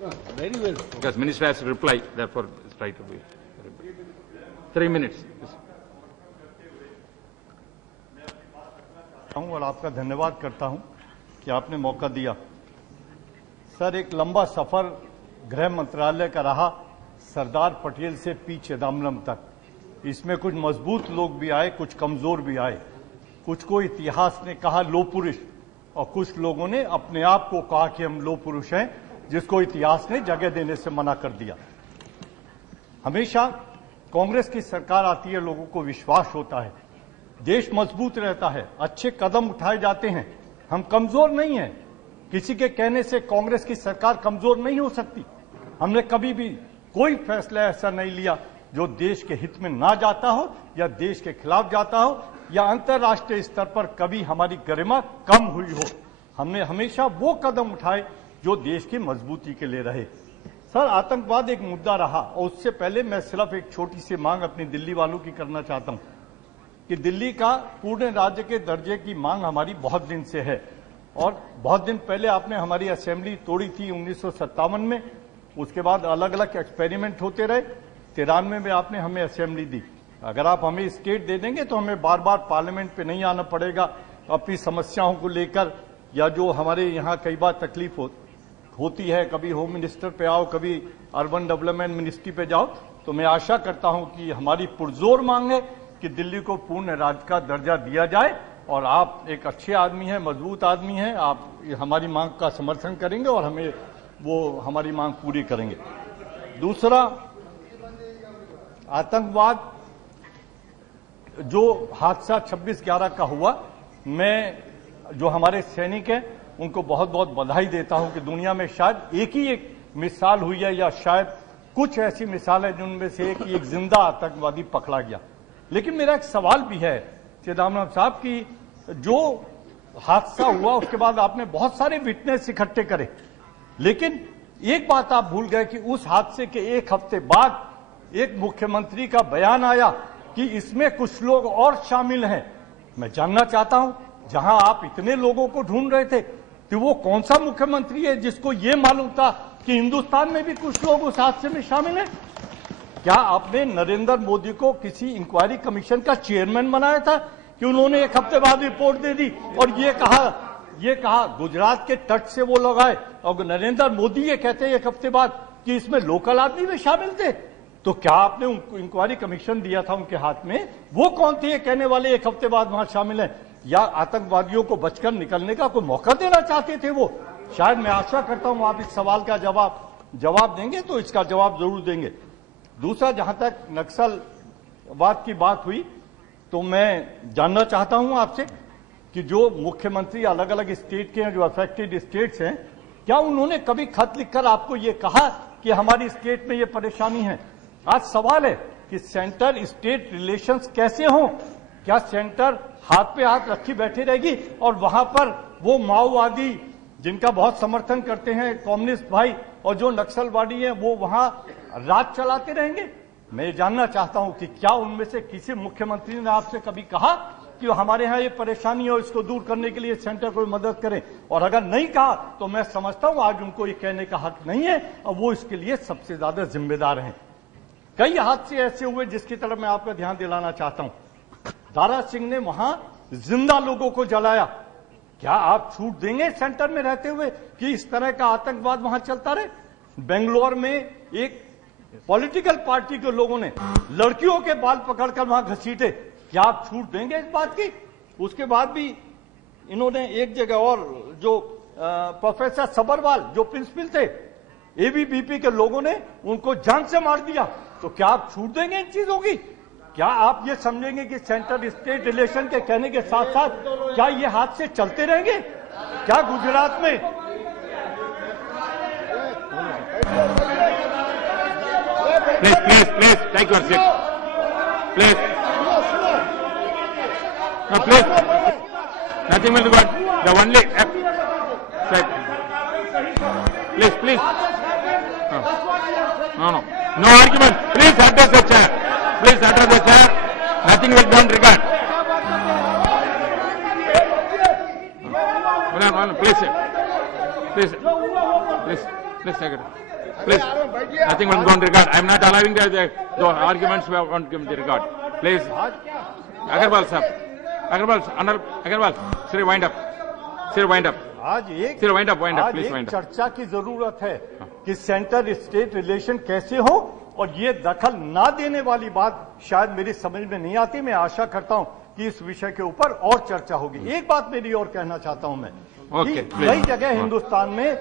Very well. Because Minister has to reply, therefore it's right to be 3 minutes. और आपका धन्यवाद करता हूं कि आपने मौका दिया। सर, एक लंबा सफर गृह मंत्रालय का रहा सरदार पटेल से पी चिदम्बरम तक। इसमें कुछ मजबूत लोग भी आए, कुछ कमजोर भी आए। कुछ को इतिहास ने कहा लो पुरुष और कुछ लोगों ने अपने आप को कहा कि हम लो पुरुष हैं, जिसको इतिहास ने जगह देने से मना कर दिया। हमेशा कांग्रेस की सरकार आती है, लोगों को विश्वास होता है, देश मजबूत रहता है, अच्छे कदम उठाए जाते हैं। हम कमजोर नहीं हैं। किसी के कहने से कांग्रेस की सरकार कमजोर नहीं हो सकती। हमने कभी भी कोई फैसला ऐसा नहीं लिया जो देश के हित में ना जाता हो या देश के खिलाफ जाता हो या अंतर्राष्ट्रीय स्तर पर कभी हमारी गरिमा कम हुई हो। हमने हमेशा वो कदम उठाए जो देश की मजबूती के लिए रहे। सर, आतंकवाद एक मुद्दा रहा और उससे पहले मैं सिर्फ एक छोटी सी मांग अपनी दिल्ली वालों की करना चाहता हूं कि दिल्ली का पूर्ण राज्य के दर्जे की मांग हमारी बहुत दिन से है और बहुत दिन पहले आपने हमारी असेंबली तोड़ी थी 1957 में। उसके बाद अलग अलग एक्सपेरिमेंट होते रहे। 93 में आपने हमें असेंबली दी। अगर आप हमें स्टेट दे देंगे तो हमें बार बार पार्लियामेंट पे नहीं आना पड़ेगा अपनी समस्याओं को लेकर, या जो हमारे यहाँ कई बार तकलीफ होती है, कभी होम मिनिस्टर पे आओ, कभी अर्बन डेवलपमेंट मिनिस्ट्री पे जाओ। तो मैं आशा करता हूं कि हमारी पुरजोर मांग है कि दिल्ली को पूर्ण राज्य का दर्जा दिया जाए और आप एक अच्छे आदमी हैं, मजबूत आदमी हैं, आप हमारी मांग का समर्थन करेंगे और हमें वो हमारी मांग पूरी करेंगे। दूसरा, आतंकवाद जो हादसा 26/11 का हुआ, मैं जो हमारे सैनिक हैं उनको बहुत बहुत बधाई देता हूं कि दुनिया में शायद एक ही एक मिसाल हुई है या शायद कुछ ऐसी मिसाल है जिनमें से एक जिंदा आतंकवादी पकड़ा गया। लेकिन मेरा एक सवाल भी है चिदम्बरम साहब की, जो हादसा हुआ उसके बाद आपने बहुत सारे विटनेस इकट्ठे करे, लेकिन एक बात आप भूल गए कि उस हादसे के एक हफ्ते बाद एक मुख्यमंत्री का बयान आया कि इसमें कुछ लोग और शामिल हैं। मैं जानना चाहता हूं, जहां आप इतने लोगों को ढूंढ रहे थे तो वो कौन सा मुख्यमंत्री है जिसको ये मालूम था कि हिंदुस्तान में भी कुछ लोग उस हादसे में शामिल हैं? क्या आपने नरेंद्र मोदी को किसी इंक्वायरी कमीशन का चेयरमैन बनाया था कि उन्होंने एक हफ्ते बाद रिपोर्ट दे दी और ये कहा गुजरात के तट से वो लोग आए और नरेंद्र मोदी ये कहते हैं एक हफ्ते बाद कि इसमें लोकल आदमी भी शामिल थे? तो क्या आपने उनको इंक्वायरी कमीशन दिया था उनके हाथ में? वो कौन थे ये कहने वाले एक हफ्ते बाद वहां शामिल है? या आतंकवादियों को बचकर निकलने का कोई मौका देना चाहते थे वो? शायद मैं आशा करता हूं आप इस सवाल का जवाब देंगे तो इसका जवाब जरूर देंगे। दूसरा, जहां तक नक्सलवाद की बात हुई तो मैं जानना चाहता हूं आपसे कि जो मुख्यमंत्री अलग अलग स्टेट के हैं, जो अफेक्टेड स्टेट्स हैं, क्या उन्होंने कभी खत लिखकर आपको ये कहा कि हमारी स्टेट में ये परेशानी है? आज सवाल है कि सेंटर स्टेट रिलेशंस कैसे हों? क्या सेंटर हाथ पे हाथ रखी बैठी रहेगी और वहां पर वो माओवादी जिनका बहुत समर्थन करते हैं कम्युनिस्ट भाई और जो नक्सलवादी हैं वो वहां राज चलाते रहेंगे? मैं जानना चाहता हूं कि क्या उनमें से किसी मुख्यमंत्री ने आपसे कभी कहा कि हमारे यहां ये परेशानी है और इसको दूर करने के लिए सेंटर को मदद करें? और अगर नहीं कहा तो मैं समझता हूं आज उनको ये कहने का हक नहीं है और वो इसके लिए सबसे ज्यादा जिम्मेदार हैं। कई हादसे ऐसे हुए जिसकी तरफ मैं आपका ध्यान दिलाना चाहता हूं। दारा सिंह ने वहां जिंदा लोगों को जलाया। क्या आप छूट देंगे सेंटर में रहते हुए कि इस तरह का आतंकवाद वहां चलता रहे? बेंगलोर में एक पॉलिटिकल पार्टी के लोगों ने लड़कियों के बाल पकड़कर वहां घसीटे। क्या आप छूट देंगे इस बात की? उसके बाद भी इन्होंने एक जगह और जो प्रोफेसर सबरवाल जो प्रिंसिपल थे एबीवीपी के लोगों ने उनको जान से मार दिया। तो क्या आप छूट देंगे इन चीजों की? क्या आप ये समझेंगे कि सेंटर स्टेट रिलेशन के कहने के साथ साथ क्या ये हादसे चलते रहेंगे? क्या गुजरात में Please, take your seat. Please. No, please. Nothing will be good. The only... Please. No. No argument. Please address the chair. Nothing will be done regard. Please take it. Please. Nothing will go on the record. I am not allowing the arguments we have on the record. Please. Agarwal, sir. Agarwal, sir, wind up. Sir, wind up. Sir, wind up. Please wind up. चर्चा की जरूरत है कि centre state relation कैसे हो, और ये दखल ना देने वाली बात शायद मेरी समझ में नहीं आती। मैं आशा करता हूं कि इस विषय के ऊपर और चर्चा होगी। एक बात मेरी और कहना चाहता हूं मैं, कि कई जगह हिंदुस्तान में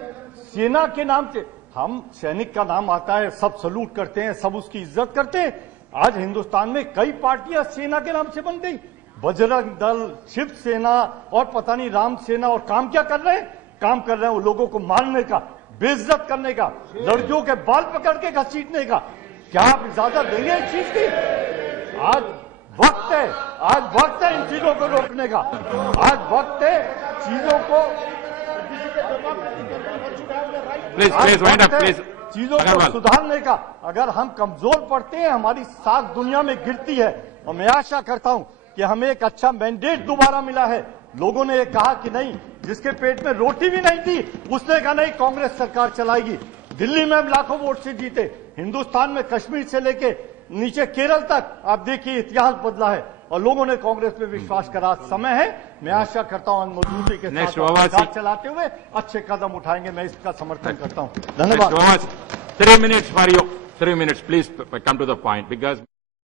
सेना के नाम से, हम सैनिक का नाम आता है, सब सलूट करते हैं, सब उसकी इज्जत करते हैं। आज हिंदुस्तान में कई पार्टियां सेना के नाम से बन गई, बजरंग दल, शिवसेना और पता नहीं राम सेना, और काम क्या कर रहे हैं? काम कर रहे हैं वो लोगों को मारने का, बेइज्जत करने का, लड़कियों के बाल पकड़ के घसीटने का। क्या आप इजाजत देंगे इस चीज की? आज वक्त है इन चीजों को रोकने का। आज वक्त है चीजों को, चीजों को सुधारने का। अगर हम कमजोर पड़ते हैं, हमारी साख दुनिया में गिरती है। और मैं आशा करता हूं कि हमें एक अच्छा मैंडेट दोबारा मिला है। लोगों ने ये कहा कि नहीं, जिसके पेट में रोटी भी नहीं थी उसने कहा नहीं कांग्रेस सरकार चलाएगी। दिल्ली में हम लाखों वोट से जीते, हिंदुस्तान में कश्मीर से लेके नीचे केरल तक आप देखिए इतिहास बदला है, और लोगों ने कांग्रेस पे विश्वास करा। समय है, मैं आशा करता हूं मजबूती के साथ सरकार चलाते हुए अच्छे कदम उठाएंगे। मैं इसका समर्थन करता हूं। धन्यवाद। 3 minutes for you. 3 minutes, please come to the point, because